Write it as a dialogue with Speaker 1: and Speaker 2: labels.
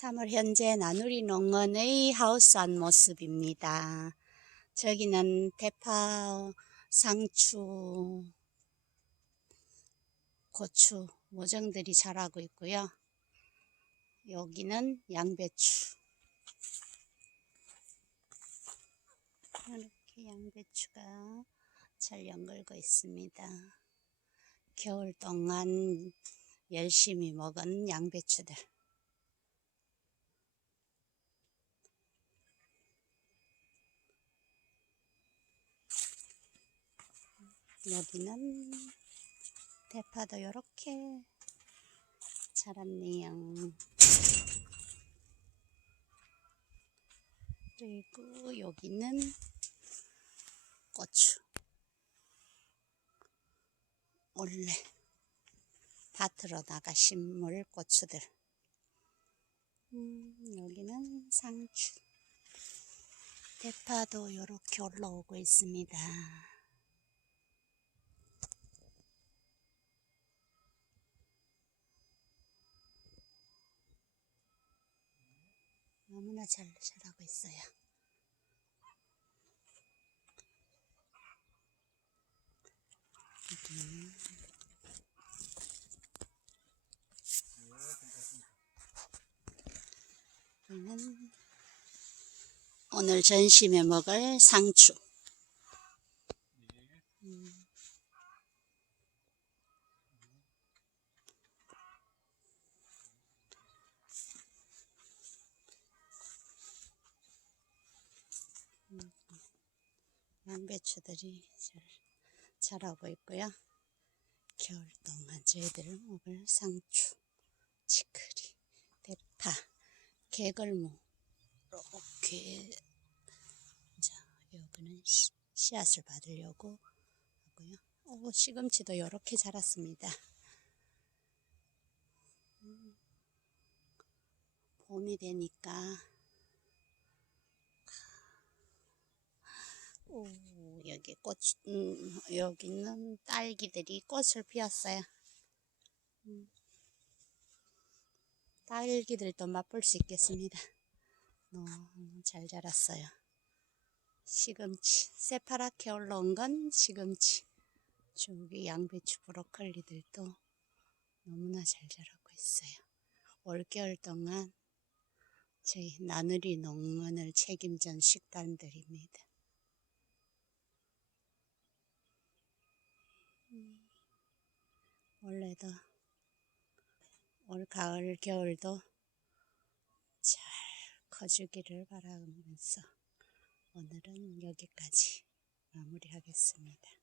Speaker 1: 3월 현재 나누리 농원의 하우스 안 모습입니다. 저기는 대파, 상추, 고추, 모종들이 자라고 있고요. 여기는 양배추. 이렇게 양배추가 잘 연걸고 있습니다. 겨울 동안 열심히 먹은 양배추들. 여기는 대파도 이렇게 자랐네요. 그리고 여기는 고추. 원래 밭으로 나가신 물 고추들. 음, 여기는 상추. 대파도 이렇게 올라오고 있습니다. 너무나 잘 자라고 있어요. 여기 여기는 오늘 전심에 먹을 상추. 음. 양배추들이 잘 자라고 있고요. 겨울 동안 저희들 먹을 상추, 치크리, 대파, 개걸무 이렇게 자 여기는 씨- 씨앗을 받으려고 하고요. 오, 시금치도 이렇게 자랐습니다. 음, 봄이 되니까 오, 여기 꽃, 음, 여기는 딸기들이 꽃을 피웠어요. 음, 딸기들도 맛볼 수 있겠습니다. 너무 잘 자랐어요. 시금치, 새파랗게 올라온 건 시금치. 저기 양배추 브로콜리들도 너무나 잘 자라고 있어요. 올겨울 동안 저희 나누리 농원을 책임진 식단들입니다. 원래도 올 가을 겨울도 잘 커주기를 바라면서 오늘은 여기까지 마무리하겠습니다.